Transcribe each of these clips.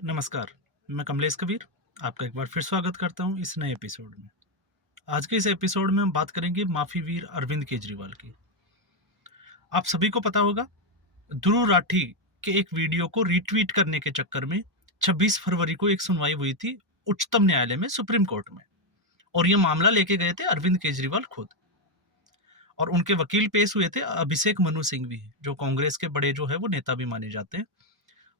नमस्कार, मैं कमलेश कबीर आपका एक बार फिर स्वागत करता हूँ इस नए एपिसोड में। आज के इस एपिसोड में हम बात करेंगे माफी वीर अरविंद केजरीवाल की। आप सभी को पता होगा, ध्रुव राठी के एक वीडियो को रीट्वीट करने के चक्कर में 26 फरवरी को एक सुनवाई हुई थी उच्चतम न्यायालय में, सुप्रीम कोर्ट में। और ये मामला लेके गए थे अरविंद केजरीवाल खुद, और उनके वकील पेश हुए थे अभिषेक मनु सिंघवी, जो कांग्रेस के बड़े जो है वो नेता भी माने जाते हैं।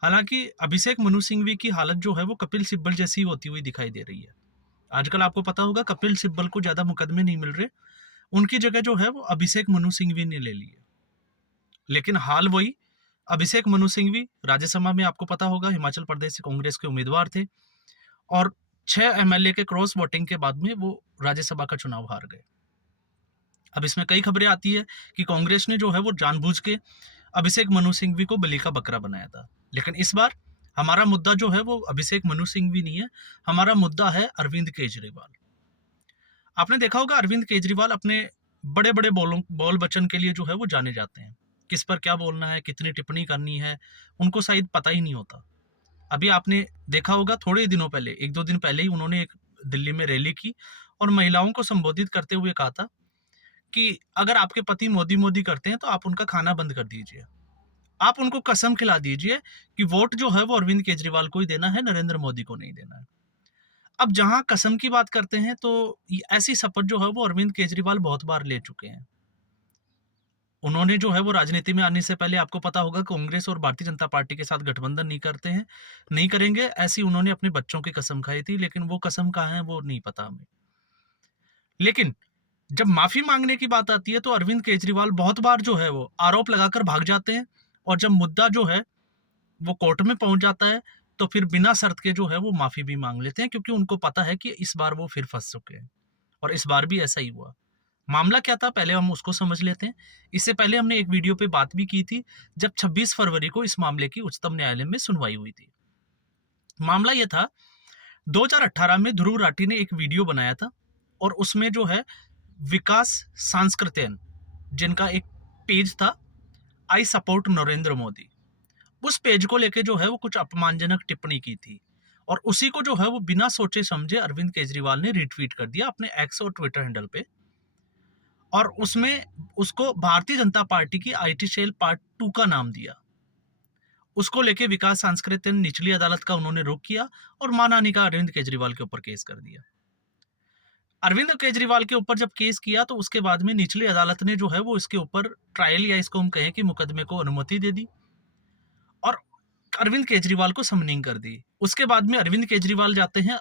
हालांकि अभिषेक मनु सिंघवी की हालत जो है वो कपिल सिब्बल जैसी होती हुई दिखाई दे रही है। आजकल आपको पता होगा, कपिल सिब्बल को ज्यादा मुकदमे नहीं मिल रहे, उनकी जगह जो है वो अभिषेक मनु सिंघवी ने ले ली है। लेकिन हाल वही, अभिषेक मनु सिंघवी राज्यसभा में आपको पता होगा हिमाचल प्रदेश से कांग्रेस के उम्मीदवार थे, और 6 एमएलए के क्रॉस वोटिंग के बाद में वो राज्यसभा का चुनाव हार गए। अब इसमें कई खबरें आती है कि कांग्रेस ने जो है वो जानबूझ के अभिषेक मनु सिंघवी को बलि का बकरा बनाया था। लेकिन इस बार हमारा मुद्दा जो है वो अभिषेक मनु सिंघवी नहीं है, हमारा मुद्दा है अरविंद केजरीवाल। आपने देखा होगा, अरविंद केजरीवाल अपने बड़े बड़े बोल बचन के लिए जो है वो जाने जाते हैं। किस पर क्या बोलना है, कितनी टिप्पणी करनी है, उनको शायद पता ही नहीं होता। अभी आपने देखा होगा, थोड़े ही दिनों पहले, एक दो दिन पहले ही उन्होंने एक दिल्ली में रैली की और महिलाओं को संबोधित करते हुए कहा था कि अगर आपके पति मोदी मोदी करते हैं तो आप उनका खाना बंद कर दीजिए। आप उनको कसम खिला दीजिए कि वोट जो है वो अरविंद केजरीवाल को ही देना है, नरेंद्र मोदी को नहीं देना है। अब जहां कसम की बात करते हैं, तो ऐसी शपथ जो है वो अरविंद केजरीवाल बहुत बार ले चुके हैं। उन्होंने जो है वो राजनीति में आने से पहले, आपको पता होगा, कांग्रेस और भारतीय जनता पार्टी के साथ गठबंधन नहीं करते हैं, नहीं करेंगे, ऐसी उन्होंने अपने बच्चों की कसम खाई थी। लेकिन वो कसम कहाँ है वो नहीं पता हमें। लेकिन जब माफी मांगने की बात आती है तो अरविंद केजरीवाल बहुत बार जो है वो आरोप लगाकर भाग जाते हैं, और जब मुद्दा जो है वो कोर्ट में पहुंच जाता है तो फिर बिना शर्त के जो है वो माफी भी मांग लेते हैं, क्योंकि उनको पता है कि इस बार वो फिर फंस चुके हैं। और इस बार भी ऐसा ही हुआ। मामला क्या था, पहले हम उसको समझ लेते हैं। इससे पहले हमने एक वीडियो पे बात भी की थी, जब 26 फरवरी को इस मामले की उच्चतम न्यायालय में सुनवाई हुई थी। मामला यह था, 2018 में ध्रुव राठी ने एक वीडियो बनाया था, और उसमें जो है विकास सांस्कृत्यन, जिनका एक पेज था, आई सपोर्ट नरेंद्र मोदी, उस पेज को लेके जो है वो कुछ अपमानजनक टिप्पणी की थी। और उसी को जो है वो बिना सोचे समझे अरविंद केजरीवाल ने रिट्वीट कर दिया अपने एक्स और ट्विटर हैंडल पे, और उसमें उसको भारतीय जनता पार्टी की आईटी सेल पार्ट 2 का नाम दिया। उसको लेके विकास सांस्कृतिक निचली अदालत का उन्होंने रुख किया और मानहानि का अरविंद केजरीवाल के ऊपर केस कर दिया। अरविंद केजरीवाल के ऊपर जब केस किया तो उसके बाद में निचली अदालत ने जो है वो इसके ऊपर ट्रायल, या इसको हम कहें कि मुकदमे को अनुमति दे दी, और अरविंद केजरीवाल को समनिंग कर दी। उसके बाद में अरविंद केजरीवाल जाते हैं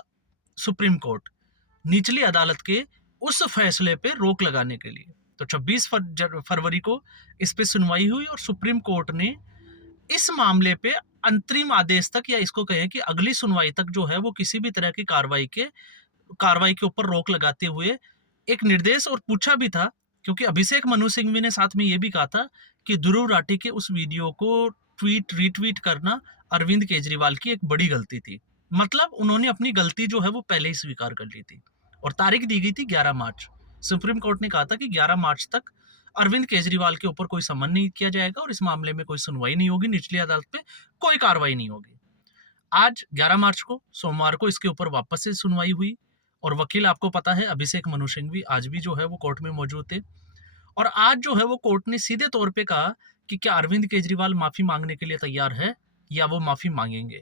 सुप्रीम कोर्ट, निचली अदालत के उस फैसले पे रोक लगाने के लिए। तो 26 फरवरी को इस पे सुनवाई हुई, और सुप्रीम कोर्ट ने इस मामले पे अंतरिम आदेश तक, या इसको कहें कि अगली सुनवाई तक जो है वो किसी भी तरह की कार्रवाई के ऊपर रोक लगाते हुए एक निर्देश और पूछा भी था। क्योंकि अभिषेक मनु सिंघवी ने साथ में ये भी कहा था कि ध्रुव राठी के उस वीडियो को रीट्वीट करना अरविंद केजरीवाल की एक बड़ी गलती थी। मतलब उन्होंने अपनी गलती जो है वो पहले ही स्वीकार कर ली थी, और तारीख दी गई थी 11 मार्च। सुप्रीम कोर्ट ने कहा था कि 11 मार्च तक अरविंद केजरीवाल के ऊपर कोई समन नहीं किया जाएगा, और इस मामले में कोई सुनवाई नहीं होगी, निचली अदालत पे कोई कार्रवाई नहीं होगी। आज 11 मार्च को, सोमवार को, इसके ऊपर वापस से सुनवाई हुई, और वकील आपको पता है अभिषेक मनु सिंघवी आज भी जो है वो कोर्ट में मौजूद थे। और आज जो है वो कोर्ट ने सीधे तौर पे कहा कि क्या अरविंद केजरीवाल माफी मांगने के लिए तैयार है, या वो माफी मांगेंगे।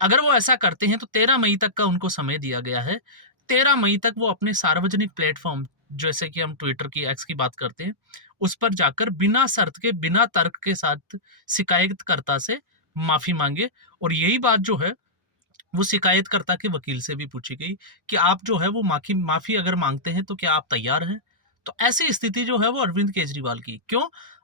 अगर वो ऐसा करते हैं तो 13 मई तक का उनको समय दिया गया है। 13 मई तक वो अपने सार्वजनिक प्लेटफॉर्म, जैसे कि हम ट्विटर की, एक्स की बात करते हैं, उस पर जाकर बिना शर्त के, बिना तर्क के साथ शिकायतकर्ता से माफी मांगे। और यही बात जो है वो शिकायतकर्ता के वकील से भी पूछी गई कि आप जो है वो माफी अगर मांगते हैं तो क्या आप तैयार हैं। तो ऐसी स्थिति जो है वो अरविंद केजरीवाल की। क्यों?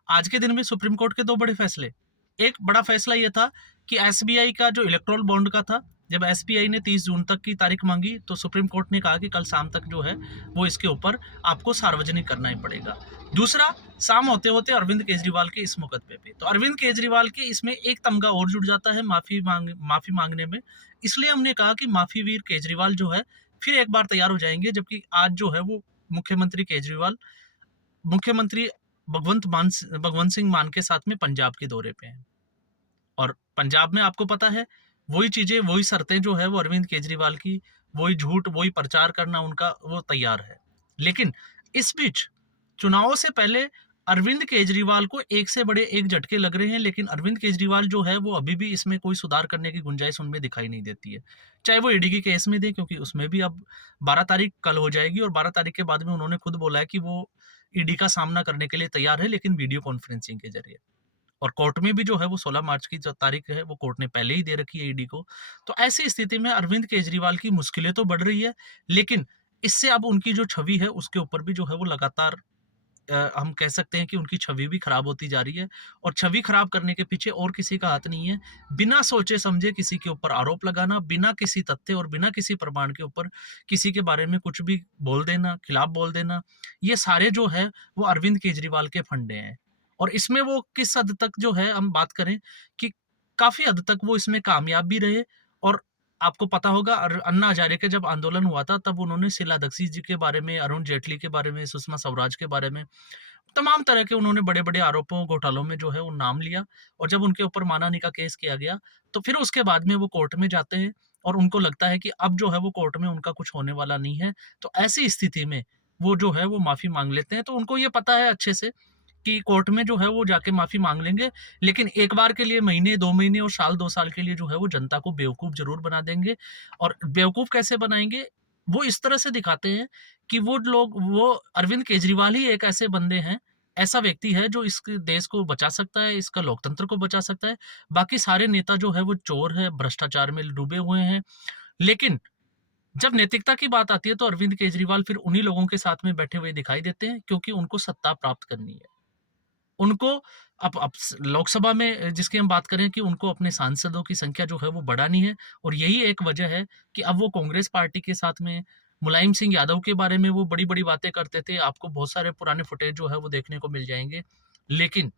आज के दिन में सुप्रीम कोर्ट के दो बड़े फैसले। एक बड़ा फैसला यह था कि एसबीआई का जो इलेक्ट्रोल बॉन्ड का था, जब एसबीआई ने 30 जून तक की तारीख मांगी तो सुप्रीम कोर्ट ने कहा कि कल शाम तक जो है वो इसके ऊपर आपको सार्वजनिक करना ही पड़ेगा। दूसरा, शाम होते होते अरविंद केजरीवाल के इस मुकदमे पे, तो अरविंद केजरीवाल के इसमें एक तमगा और जुड़ जाता है माफी मांगने में। इसलिए हमने कहा कि माफी वीर केजरीवाल जो है फिर एक बार तैयार हो जाएंगे। जबकि आज जो है वो मुख्यमंत्री भगवंत सिंह मान के साथ में पंजाब के दौरे पे हैं। और पंजाब में आपको पता है वही चीजें, वही शर्तें जो है वो अरविंद केजरीवाल की, वही झूठ, वही प्रचार करना उनका वो तैयार है। लेकिन इस बीच चुनावों से पहले अरविंद केजरीवाल को एक से बड़े एक झटके लग रहे हैं, लेकिन अरविंद केजरीवाल जो है वो अभी भी इसमें कोई सुधार करने की गुंजाइश उनमें दिखाई नहीं देती है। चाहे वो ईडी के केस में दे, क्योंकि उसमें भी अब 12 तारीख कल हो जाएगी और 12 तारीख के बाद में उन्होंने खुद बोला है कि वो ईडी का सामना करने के लिए तैयार है, लेकिन वीडियो कॉन्फ्रेंसिंग के जरिए। और कोर्ट में भी जो है वो 16 मार्च की जो तारीख है वो कोर्ट ने पहले ही दे रखी है ईडी को। तो ऐसी स्थिति में अरविंद केजरीवाल की मुश्किलें तो बढ़ रही है, लेकिन इससे अब उनकी जो छवि है उसके ऊपर भी जो है वो लगातार हम कह सकते हैं कि उनकी छवि भी खराब होती जा रही है। और छवि खराब करने के पीछे और किसी का हाथ नहीं है। बिना सोचे समझे किसी के ऊपर आरोप लगाना, बिना किसी तथ्य और बिना किसी प्रमाण के ऊपर किसी के बारे में कुछ भी बोल देना, खिलाफ बोल देना, ये सारे जो है वो अरविंद केजरीवाल के फंडे हैं। और इसमें वो किस हद तक जो है हम बात करें कि काफी हद तक वो इसमें कामयाब भी रहे। और आपको पता होगा अन्ना हजारे का जब आंदोलन हुआ था तब उन्होंने शीला दीक्षित जी के बारे में, अरुण जेटली के बारे में, सुषमा स्वराज के बारे में, तमाम तरह के उन्होंने बड़े-बड़े आरोपों, घोटालों में जो है वो नाम लिया। और जब उनके ऊपर मानहानि का केस किया गया, तो फिर उसके बाद में वो कोर्ट में जाते हैं और उनको लगता है कि अब जो है वो कोर्ट में उनका कुछ होने वाला नहीं है। तो ऐसी स्थिति में वो जो है वो माफ़ी माँग लेते हैं। तो उनको ये पता है अच्छे से कि कोर्ट में जो है वो जाके माफ़ी माँग लेंगे, लेकिन एक बार के लिए महीने, 2 महीने और साल, 2 साल के लिए जो है वो जनता को बेवकूफ़ ज़रूर बना देंगे। और बेवकूफ़ कैसे बनाएँगे? वो इस तरह से दिखाते हैं कि वो अरविंद केजरीवाल ही एक ऐसे बंदे हैं, ऐसा व्यक्ति है जो इस देश को बचा सकता है, इसका लोकतंत्र को बचा सकता है। बाकी सारे नेता जो है वो चोर हैं, भ्रष्टाचार में डूबे हुए हैं। लेकिन जब नैतिकता की बात आती है तो अरविंद केजरीवाल फिर उन्हीं लोगों के साथ में बैठे हुए दिखाई देते हैं, क्योंकि उनको सत्ता प्राप्त करनी है। उनको अब लोकसभा में जिसकी हम बात करें कि उनको अपने सांसदों की संख्या जो है वो बढ़ानी है। और यही एक वजह है कि अब वो कांग्रेस पार्टी के साथ में मुलायम सिंह यादव के बारे में वो बड़ी-बड़ी बातें करते थे। आपको बहुत सारे पुराने फुटेज जो है वो देखने को मिल जाएँगे। लेकिन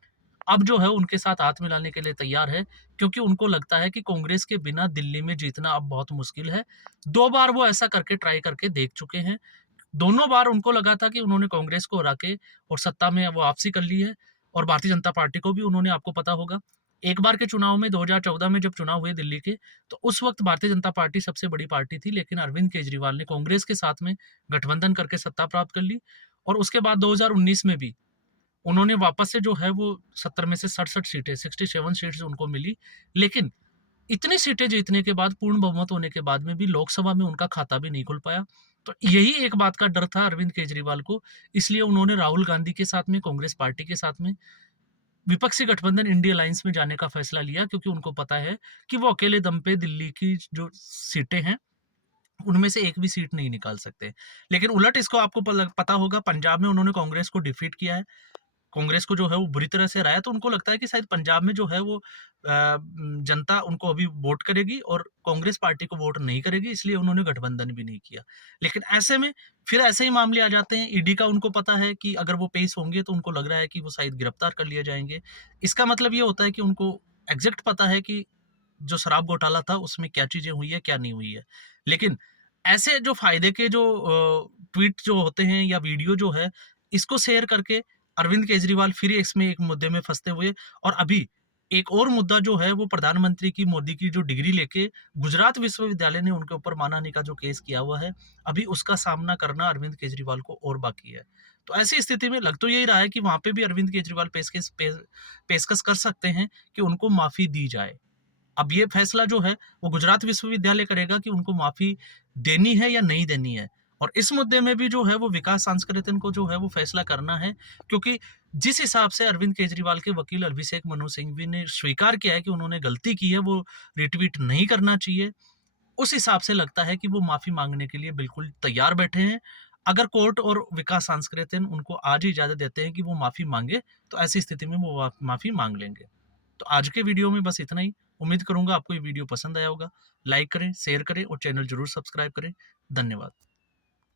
अब जो है उनके साथ हाथ मिलाने के लिए तैयार है, क्योंकि उनको लगता है कि कांग्रेस के बिना दिल्ली में जीतना अब बहुत मुश्किल है। 2 बार वो ऐसा करके ट्राई करके देख चुके हैं। दोनों बार उनको लगा था कि उन्होंने कांग्रेस को हरा के और सत्ता में वो वापसी कर ली है। और भारतीय जनता पार्टी को भी उन्होंने, आपको पता होगा, एक बार के चुनाव में 2014 में जब चुनाव हुए दिल्ली के, तो उस वक्त भारतीय जनता पार्टी सबसे बड़ी पार्टी थी, लेकिन अरविंद केजरीवाल ने कांग्रेस के साथ में गठबंधन करके सत्ता प्राप्त कर ली। और उसके बाद 2019 में भी उन्होंने वापस से जो है वो 70 में से 67 सीटें, 67 सीट्स उनको मिली। लेकिन इतनी सीटें जीतने के बाद, पूर्ण बहुमत होने के बाद में भी लोकसभा में उनका खाता भी नहीं खुल पाया। तो यही एक बात का डर था अरविंद केजरीवाल को, इसलिए उन्होंने राहुल गांधी के साथ में, कांग्रेस पार्टी के साथ में विपक्षी गठबंधन इंडिया अलायंस में जाने का फैसला लिया, क्योंकि उनको पता है कि वो अकेले दम पे दिल्ली की जो सीटें हैं, उनमें से एक भी सीट नहीं निकाल सकते। लेकिन उलट इसको आपको पता होगा, पंजाब में उन्होंने कांग्रेस को डिफीट किया है। कांग्रेस को जो है वो बुरी तरह से हराया, तो उनको लगता है कि शायद पंजाब में जो है वो जनता उनको अभी वोट करेगी और कांग्रेस पार्टी को वोट नहीं करेगी, इसलिए उन्होंने गठबंधन भी नहीं किया। लेकिन ऐसे में फिर ऐसे ही मामले आ जाते हैं। ईडी का उनको पता है कि अगर वो पेश होंगे तो उनको लग रहा है कि वो शायद गिरफ्तार कर लिए जाएंगे। इसका मतलब ये होता है कि उनको एग्जैक्ट पता है कि जो शराब घोटाला था उसमें क्या चीजें हुई है, क्या नहीं हुई है। लेकिन ऐसे जो फायदे के जो ट्वीट जो होते हैं या वीडियो जो है, इसको शेयर करके अरविंद केजरीवाल फिर इसमें एक मुद्दे में फंसते हुए, और अभी एक और मुद्दा जो है वो प्रधानमंत्री की, मोदी की जो डिग्री लेके गुजरात विश्वविद्यालय ने उनके ऊपर मानहानि का जो केस किया हुआ है, अभी उसका सामना करना अरविंद केजरीवाल को और बाकी है। तो ऐसी स्थिति में लग तो यही रहा है कि वहां पे भी अरविंद केजरीवाल पेशकश कर सकते हैं कि उनको माफी दी जाए। अब ये फैसला जो है वो गुजरात विश्वविद्यालय करेगा कि उनको माफी देनी है या नहीं देनी है। और इस मुद्दे में भी जो है वो विकास सांस्कृतिक को जो है वो फैसला करना है, क्योंकि जिस हिसाब से अरविंद केजरीवाल के वकील अभिषेक मनु सिंघवी ने स्वीकार किया है कि उन्होंने गलती की है, वो रिट्वीट नहीं करना चाहिए, उस हिसाब से लगता है कि वो माफी मांगने के लिए बिल्कुल तैयार बैठे हैं। अगर कोर्ट और विकास सांस्कृतिक उनको आज ही इजाजत देते हैं कि वो माफी मांगे, तो ऐसी स्थिति में वो माफी मांग लेंगे। तो आज के वीडियो में बस इतना ही। उम्मीद करूंगा आपको ये वीडियो पसंद आया होगा। लाइक करें, शेयर करें और चैनल जरूर सब्सक्राइब करें। धन्यवाद।